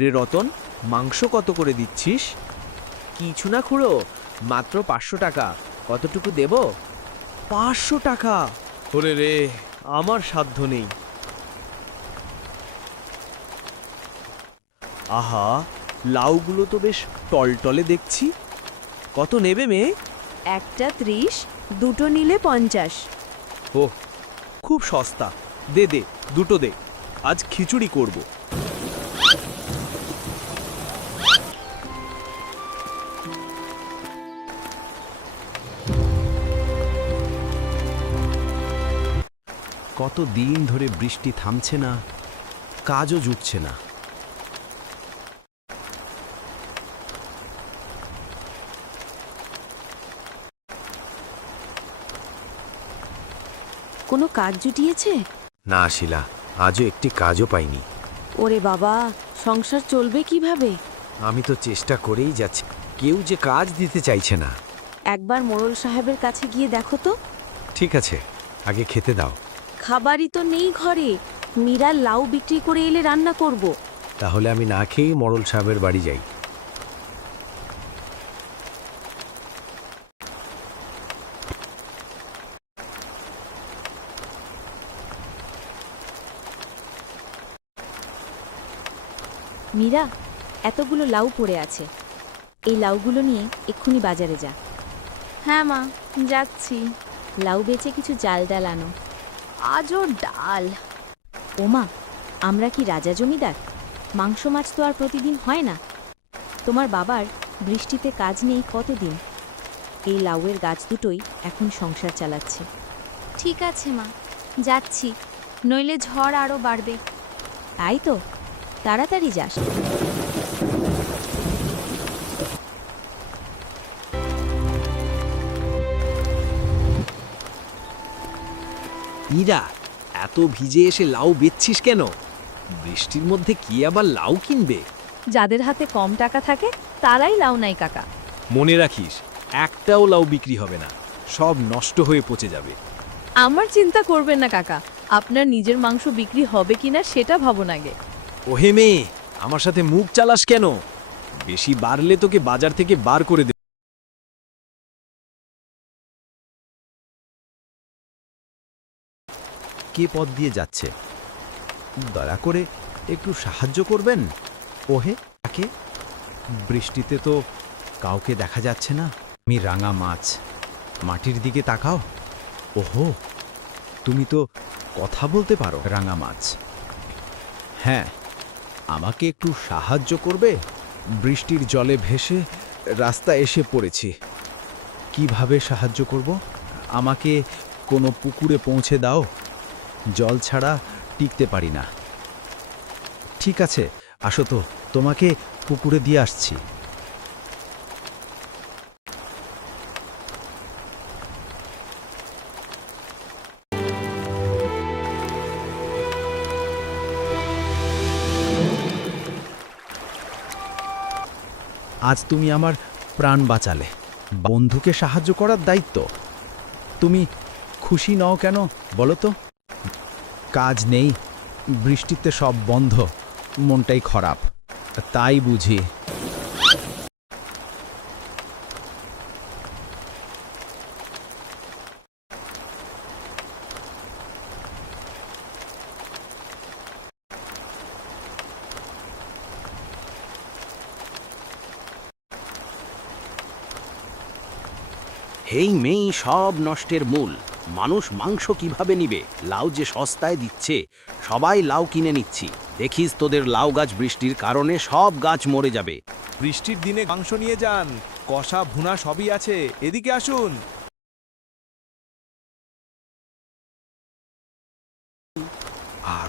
রে রতন, মাংস কত করে দিচ্ছিস? কিছু না খুড়ো, মাত্র 500 টাকা। কতটুকু দেব? 500 টাকা? ওরে রে, আমার সাধ্য নেই। আহা, লাউগুলো তো বেশ টলটলে দেখছি। কত নেবে মেয়ে? একটা 30, দুটো নিলে 50। ও, খুব সস্তা। দে দে, দুটো দে, আজ খিচুড়ি করব। কত দিন ধরে বৃষ্টি থামছে না, কাজও জুটছে না। কোনো কাজ জুটিয়েছে? না শিলা, আজও একটি কাজও পাইনি। ওরে বাবা, সংসার চলবে কিভাবে? আমি তো চেষ্টা করেই যাচ্ছি, কেউ যে কাজ দিতে চাইছে না। একবার মোড়ল সাহেবের কাছে গিয়ে দেখো তো। ঠিক আছে, আগে খেতে দাও। খাবারই তো নেই ঘরে। মীরা লাউ বিক্রি করে এলে রান্না করব। তাহলে আমি না খেয়েই মোড়ল সাহেবের বাড়ি যাই। মীরা, এতগুলো লাউ পড়ে আছে, এই লাউগুলো নিয়ে এক্ষুনি বাজারে যা। হ্যাঁ মা, যাচ্ছি। লাউ বেচে কিছু চাল ডাল আনো। আজও ডাল? ওমা, আমরা কি রাজা জমিদার? মাংস মাছ তো আর প্রতিদিন হয় না। তোমার বাবার বৃষ্টিতে কাজ নেই কতদিন। এই লাউয়ের গাছ দুটোই এখন সংসার চালাচ্ছে। ঠিক আছে মা, যাচ্ছি, নইলে ঝড় আরও বাড়বে। তাই তো, তাড়াতাড়ি যাস। ইরা, এত ভিজে এসে লাউ বেচছিস কেন? বৃষ্টির মধ্যে কি আবার লাউ কিনবে? যাদের হাতে কম টাকা থাকে তারাই লাউ নাই কাকা। মনে রাখিস, একটাও লাউ বিক্রি হবে না, সব নষ্ট হয়ে পচে যাবে। আমার চিন্তা করবেন না কাকা, আপনার নিজের মাংস বিক্রি হবে কিনা সেটা ভাবুন আগে। ওহে মেয়ে, আমার সাথে মুখ চালাস কেন? বেশি বাড়লে তোকে বাজার থেকে বার করে দে। কে পথ দিয়ে যাচ্ছে? দয়া করে একটু সাহায্য করবেন। ওহে, তাকে বৃষ্টিতে তো কাউকে দেখা যাচ্ছে না। আমি রাঙা মাছ, মাটির দিকে তাকাও। ওহো, তুমি তো কথা বলতে পারো রাঙা মাছ। হ্যাঁ, আমাকে একটু সাহায্য করবে? বৃষ্টির জলে ভেসে রাস্তা এসে পড়েছি। কিভাবে সাহায্য করব? আমাকে কোনো পুকুরে পৌঁছে দাও, জল ছাড়া টিকতে পারি না। ঠিক আছে, আসো তো, তোমাকে পুকুরে দিয়ে আসছি। আজ তুমি আমার প্রাণ বাঁচালে। বন্ধুকে সাহায্য করার দায়িত্ব। তুমি খুশি নও কেন বলো তো? কাজ নেই, বৃষ্টিতে সব বন্ধ, মনটাই খারাপ, তাই বুঝি। হেই মেই সব নষ্টের মূল। মানুষ মাংস কিভাবে নিবে? লাউ যে সস্তায় দিচ্ছে, সবাই লাউ কিনে নিচ্ছি। দেখিস তোদের লাউ গাছ বৃষ্টির কারণে সব গাছ মরে যাবে। বৃষ্টির দিনে মাংস নিয়ে যান, কষা ভুনা সবই আছে, এদিকে আসুন।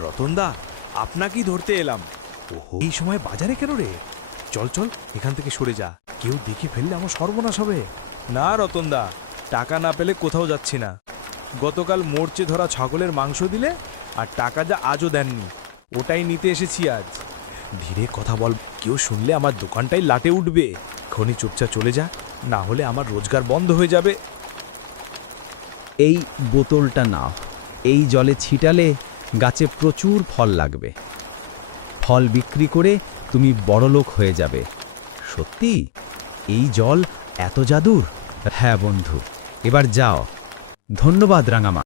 রতনদা, আপনাকেই ধরতে এলাম। এই সময় বাজারে কেন রে? চল চল, এখান থেকে সরে যা, কেউ দেখে ফেললে আমার সর্বনাশ হবে। না রতনদা, টাকা না পেলে কোথাও যাচ্ছি না। গতকাল মোর্চে ধরা ছাগলের মাংস দিলে, আর টাকা যা আজও দেননি, ওটাই নিতে এসেছি আজ। ধীরে কথা বল, কেউ শুনলে আমার দোকানটাই লাটে উঠবে। খনি চুপচাপ চলে যা, না হলে আমার রোজগার বন্ধ হয়ে যাবে। এই বোতলটা নাও, এই জলে ছিটালে গাছে প্রচুর ফল লাগবে। ফল বিক্রি করে তুমি বড়লোক হয়ে যাবে। সত্যি এই জল এত জাদুর? হ্যাঁ বন্ধু, এবার যাও। ধন্যবাদ রাঙামা।